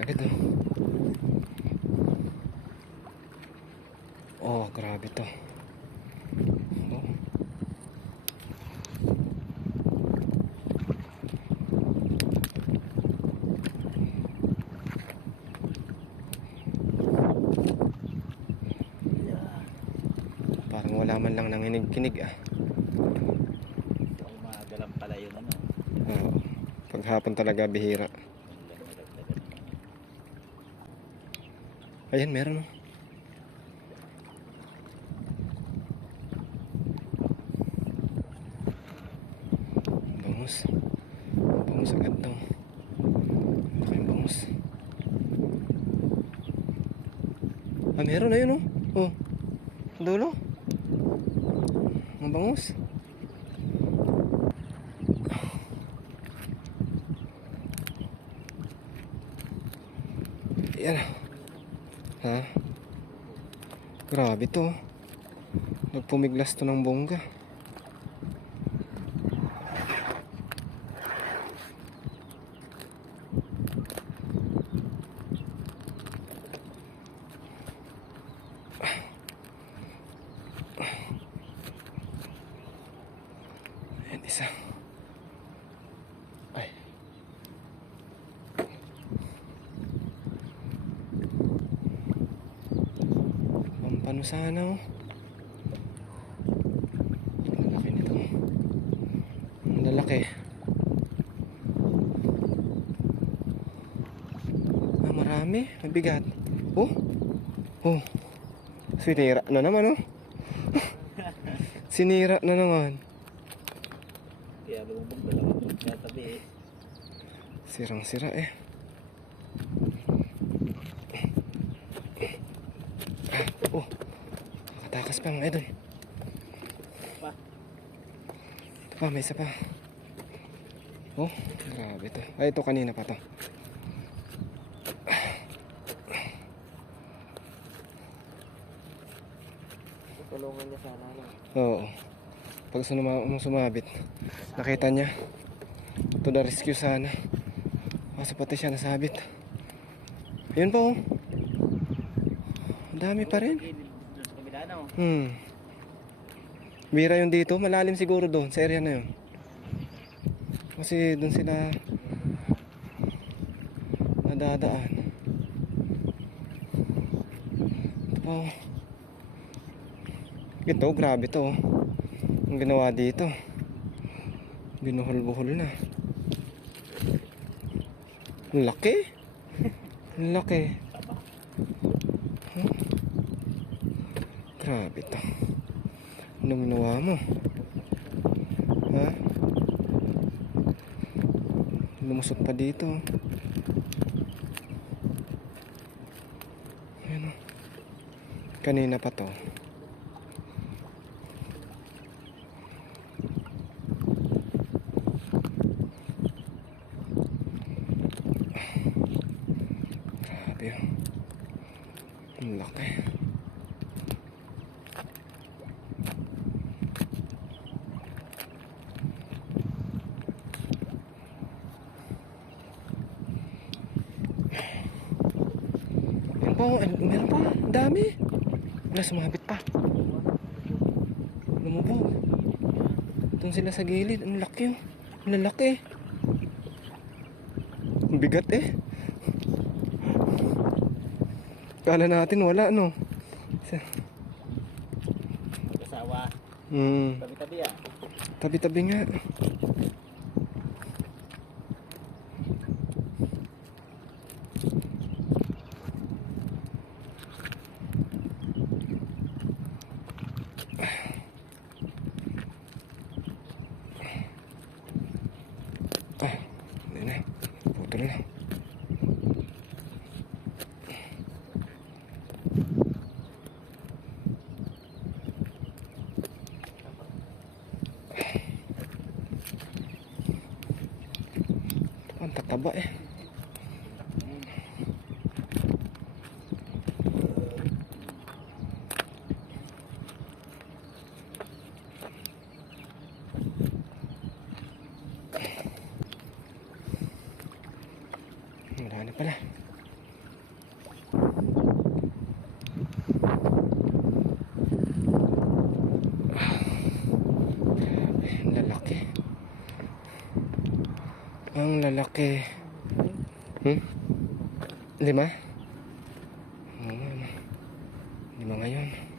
agad oh. Oh, grabe to. Oh. Parang wala man lang nanginig-kinig ah. Magalang pala yun ano. Paghapon talaga bihira. Ayan, meron oh. Bangus. Bangus agad to. Laking bangus. Ah, meron na yun oh. Oh. Dulo. Ang bangus. Yan. Ha? Grabe to. Nagpumiglas to ng bongga. Ayan, isa. Ay. Pampano sana oh. Ang laki nito. Ang lalaki. Ah, marami. Mabigat. Oh. Oh. Sinira na naman oh. Sinira na naman. Kaya lumubog talaga sa tabi eh. Sirang-sira eh. Oh. Katakas pa mga idol. Pa. Ito pa, may isa pa. Oh, grabe to. Ay, ito kanina pa to. Tulungan niya sana ano. Oo. Pag sumabit, nakita niya. To the rescue sana. Kasi pati siya nasabit. Ayun pa oh. Ang dami pa rin. Doon sa kabila na oh. Bira yung dito. Malalim siguro doon sa area na yun. Kasi doon sila nadadaan. Ito pa oh. Ito, grabe to oh. Ang ginawa dito. Binuhol-buhol na. Ang laki. Ang laki. Huh? Grabe to. Anong ginawa mo? Ha? Lumusot pa dito. Ayan o. Kanina pa to. Grabe o. Ang laki. Ayan po, meron pa. Ang dami. Wala, sumabit pa. Lumubog. Doon sila sa gilid. Ang laki oh. Ang lalaki. Ang bigat eh. Kala natin wala no. Kasawa. Tabi-tabi ah. Tabi-tabi nga. Ah, hindi na. Putol na. Ang tataba eh. Wala na pala. Ang lalaki. Hmm? 5? Oo nga, no. 5 ngayon.